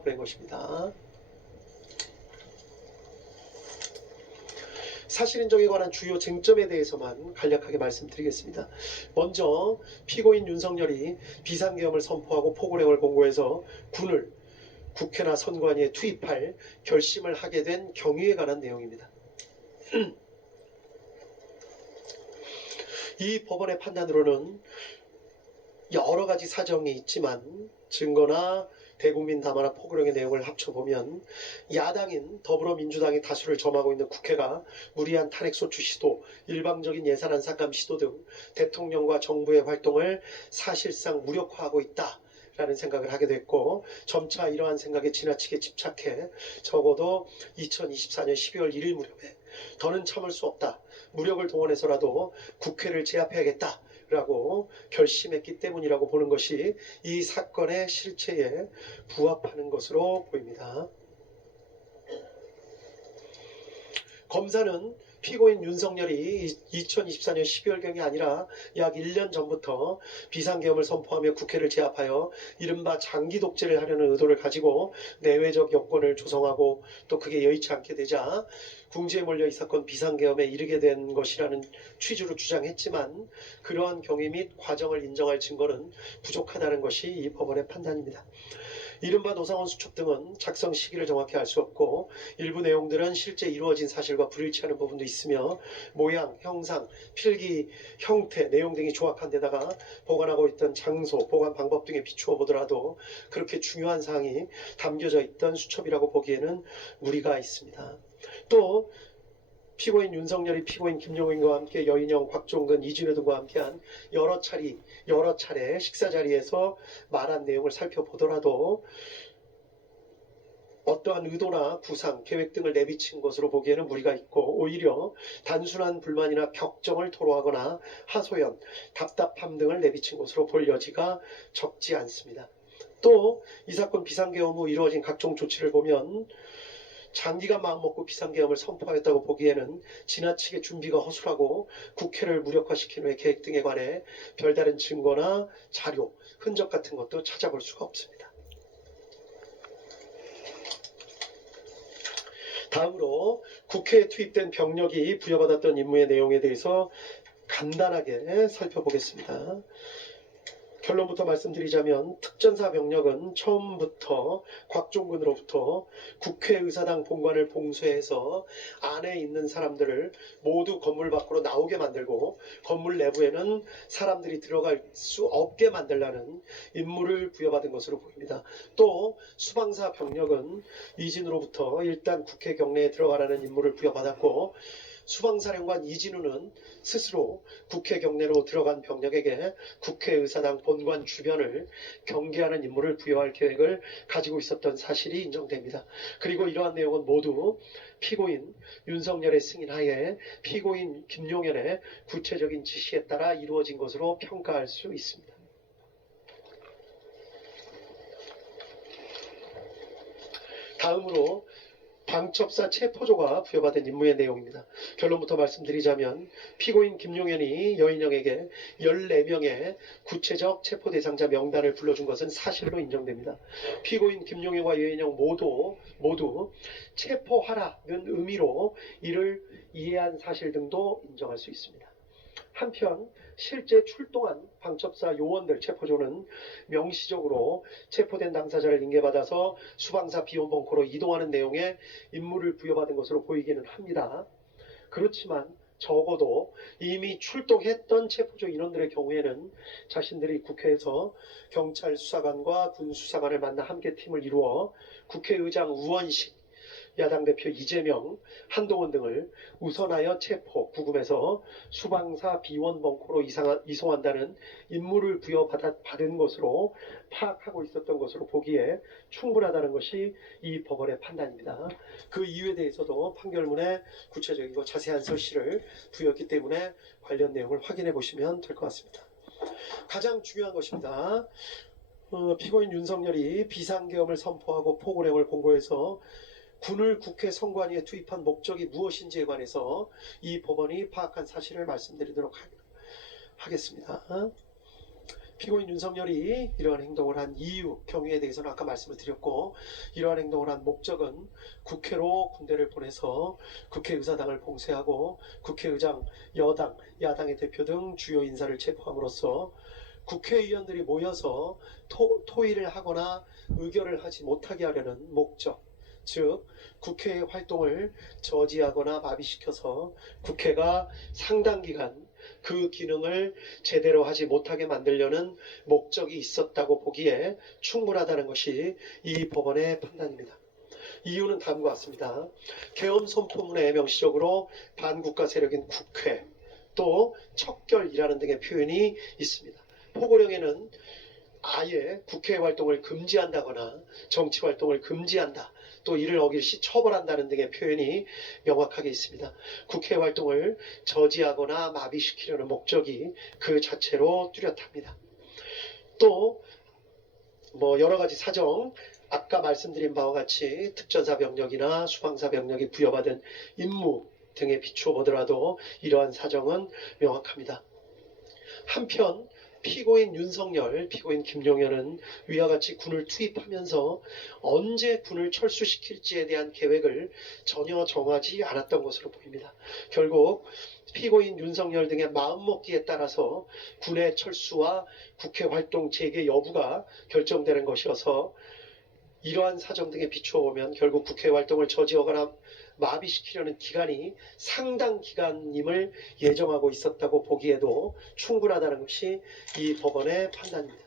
된 것입니다. 사실인정에 관한 주요 쟁점에 대해서만 간략하게 말씀드리겠습니다. 먼저 피고인 윤석열이 비상계엄을 선포하고 포고령을 공고해서 군을 국회나 선관위에 투입할 결심을 하게 된 경위에 관한 내용입니다. 이 법원의 판단으로는 여러 가지 사정이 있지만 증거나 대국민 담화나 포고령의 내용을 합쳐보면 야당인 더불어민주당이 다수를 점하고 있는 국회가 무리한 탄핵소추 시도, 일방적인 예산안 삭감 시도 등 대통령과 정부의 활동을 사실상 무력화하고 있다 라는 생각을 하게 됐고, 점차 이러한 생각에 지나치게 집착해 적어도 2024년 12월 1일 무렵에 더는 참을 수 없다, 무력을 동원해서라도 국회를 제압해야겠다 라고 결심했기 때문이라고 보는 것이 이 사건의 실체에 부합하는 것으로 보입니다. 검사는 피고인 윤석열이 2024년 12월경이 아니라 약 1년 전부터 비상계엄을 선포하며 국회를 제압하여 이른바 장기 독재를 하려는 의도를 가지고 내외적 여건을 조성하고 또 그게 여의치 않게 되자 궁지에 몰려 이 사건 비상계엄에 이르게 된 것이라는 취지로 주장했지만 그러한 경위 및 과정을 인정할 증거는 부족하다는 것이 이 법원의 판단입니다. 이른바 노상원 수첩 등은 작성 시기를 정확히 알 수 없고 일부 내용들은 실제 이루어진 사실과 불일치하는 부분도 있으며 모양, 형상, 필기, 형태, 내용 등이 조악한 데다가 보관하고 있던 장소, 보관 방법 등에 비추어 보더라도 그렇게 중요한 사항이 담겨져 있던 수첩이라고 보기에는 무리가 있습니다. 또 피고인 윤석열이 피고인 김용인과 함께 여인영, 곽종근, 이진우 등과 함께한 여러 차례 식사 자리에서 말한 내용을 살펴보더라도 어떠한 의도나 구상, 계획 등을 내비친 것으로 보기에는 무리가 있고 오히려 단순한 불만이나 격정을 토로하거나 하소연, 답답함 등을 내비친 것으로 볼 여지가 적지 않습니다. 또 이 사건 비상계엄 후 이루어진 각종 조치를 보면 장기간 마음먹고 비상계엄을 선포하였다고 보기에는 지나치게 준비가 허술하고 국회를 무력화시킨 후의 계획 등에 관해 별다른 증거나 자료, 흔적 같은 것도 찾아볼 수가 없습니다. 다음으로 국회에 투입된 병력이 부여받았던 임무의 내용에 대해서 간단하게 살펴보겠습니다. 결론부터 말씀드리자면 특전사 병력은 처음부터 곽종근으로부터 국회의사당 본관을 봉쇄해서 안에 있는 사람들을 모두 건물 밖으로 나오게 만들고 건물 내부에는 사람들이 들어갈 수 없게 만들라는 임무를 부여받은 것으로 보입니다. 또 수방사 병력은 이진우로부터 일단 국회 경내에 들어가라는 임무를 부여받았고 수방사령관 이진우는 스스로 국회 경내로 들어간 병력에게 국회의사당 본관 주변을 경계하는 임무를 부여할 계획을 가지고 있었던 사실이 인정됩니다. 그리고 이러한 내용은 모두 피고인 윤석열의 승인하에 피고인 김용현의 구체적인 지시에 따라 이루어진 것으로 평가할 수 있습니다. 다음으로 방첩사 체포조가 부여받은 임무의 내용입니다. 결론부터 말씀드리자면 피고인 김용현이 여인영에게 14명의 구체적 체포 대상자 명단을 불러준 것은 사실로 인정됩니다. 피고인 김용현과 여인영 모두 체포하라는 의미로 이를 이해한 사실 등도 인정할 수 있습니다. 한편 실제 출동한 방첩사 요원들 체포조는 명시적으로 체포된 당사자를 인계받아서 수방사 비원벙커로 이동하는 내용의 임무를 부여받은 것으로 보이기는 합니다. 그렇지만 적어도 이미 출동했던 체포조 인원들의 경우에는 자신들이 국회에서 경찰 수사관과 군 수사관을 만나 함께 팀을 이루어 국회의장 우원식, 야당 대표 이재명, 한동훈 등을 우선하여 체포, 구금해서 수방사 비원 벙커로 이송한다는 임무를 부여받은 것으로 파악하고 있었던 것으로 보기에 충분하다는 것이 이 법원의 판단입니다. 그 이유에 대해서도 판결문에 구체적이고 자세한 서실을 부여했기 때문에 관련 내용을 확인해 보시면 될 것 같습니다. 가장 중요한 것입니다. 피고인 윤석열이 비상계엄을 선포하고 포고령을 공고해서 군을 국회 선관위에 투입한 목적이 무엇인지에 관해서 이 법원이 파악한 사실을 말씀드리도록 하겠습니다. 피고인 윤석열이 이러한 행동을 한 이유, 경위에 대해서는 아까 말씀을 드렸고, 이러한 행동을 한 목적은 국회로 군대를 보내서 국회의사당을 봉쇄하고 국회의장, 여당, 야당의 대표 등 주요 인사를 체포함으로써 국회의원들이 모여서 토의를 하거나 의결을 하지 못하게 하려는 목적, 즉 국회의 활동을 저지하거나 마비시켜서 국회가 상당 기간 그 기능을 제대로 하지 못하게 만들려는 목적이 있었다고 보기에 충분하다는 것이 이 법원의 판단입니다. 이유는 다음과 같습니다. 계엄 선포문에 명시적으로 반국가 세력인 국회, 또 척결이라는 등의 표현이 있습니다. 포고령에는 아예 국회 활동을 금지한다거나 정치 활동을 금지한다, 또 이를 어길 시 처벌한다는 등의 표현이 명확하게 있습니다. 국회 활동을 저지하거나 마비시키려는 목적이 그 자체로 뚜렷합니다. 또 여러 가지 사정, 아까 말씀드린 바와 같이 특전사 병력이나 수방사 병력이 부여받은 임무 등에 비추어 보더라도 이러한 사정은 명확합니다. 한편 피고인 윤석열, 피고인 김용현은 위와 같이 군을 투입하면서 언제 군을 철수시킬지에 대한 계획을 전혀 정하지 않았던 것으로 보입니다. 결국 피고인 윤석열 등의 마음먹기에 따라서 군의 철수와 국회 활동 재개 여부가 결정되는 것이어서 이러한 사정 등에 비추어 보면 결국 국회 활동을 저지하거나 마비시키려는 기간이 상당 기간임을 예정하고 있었다고 보기에도 충분하다는 것이 이 법원의 판단입니다.